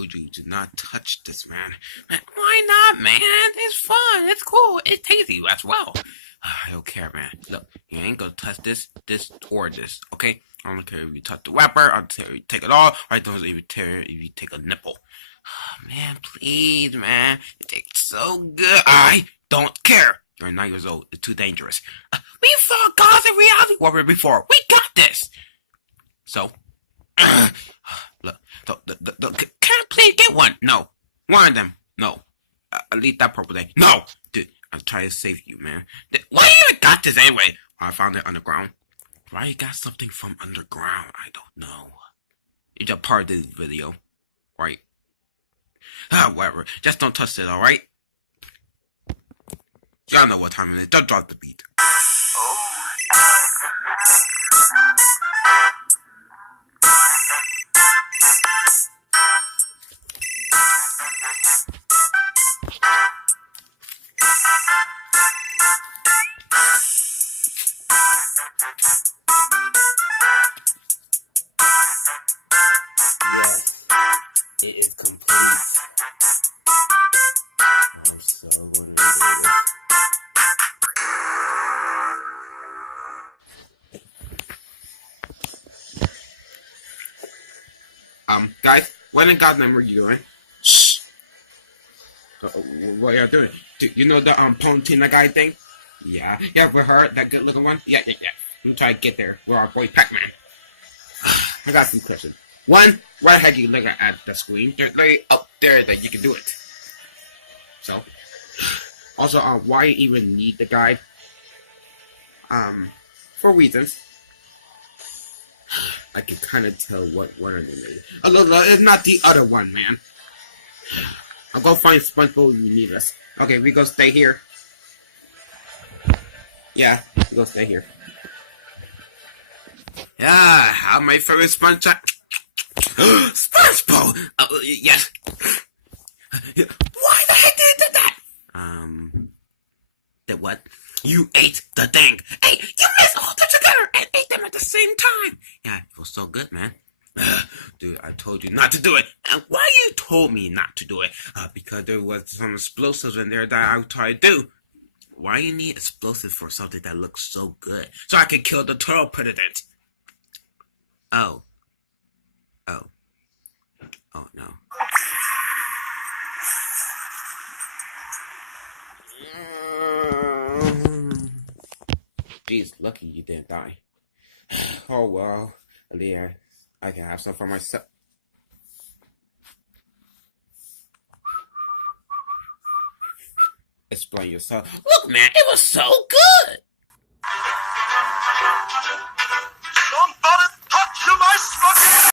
told you to not touch this, man. Man, why not, man? It's fun. It's cool. It's tasty as well. I don't care, man. Look, you ain't gonna touch this, or this, okay? I don't care if you touch the wrapper, I don't care if you take it all, or I don't even care if you take a nipple. Oh, man, please, man. It tastes so good. I don't care. You're 9 years old. It's too dangerous. We fought gods in reality warfare before. We got this. So, look, can I please get one? No. One of them? No. At least that purple thing. No. Dude, I'm trying to save you, man. Why you even got this anyway? I found it underground. Why you got something from underground? I don't know. It's a part of this video, right? Whatever. Just don't touch it, alright? Y'all know what time it is. Don't drop the beat. Yeah, it is complete. I'm so motivated. Guys, what in God's name are you doing? Shh. What are you doing? You know the Pontina guy thing? Yeah. You ever heard that good looking one? Yeah. I'm trying to get there with our boy Pac-Man. I got some questions. One, why the heck you look at the screen? There's like up there that you can do it. So, also, why you even need the guide? For reasons. I can kind of tell what one of them is. Oh, no, it's not the other one, man. I'll go find SpongeBob if you need us. Okay, we go stay here. Yeah, we go stay here. Yeah, how my favorite SpongeBob. SpongeBob! Yes. Why the heck did I do that? The what? You ate the thing. Hey, you mixed all them together and ate them at the same time. Yeah, it feels so good, man. Dude, I told you not to do it. And why you told me not to do it? Because there was some explosives in there that I tried to do. Why you need explosives for something that looks so good? So I can kill the turtle president. Oh no. Jeez, lucky you didn't die. Oh well, at least I can have some for myself. Explain yourself. Look, man, it was so good.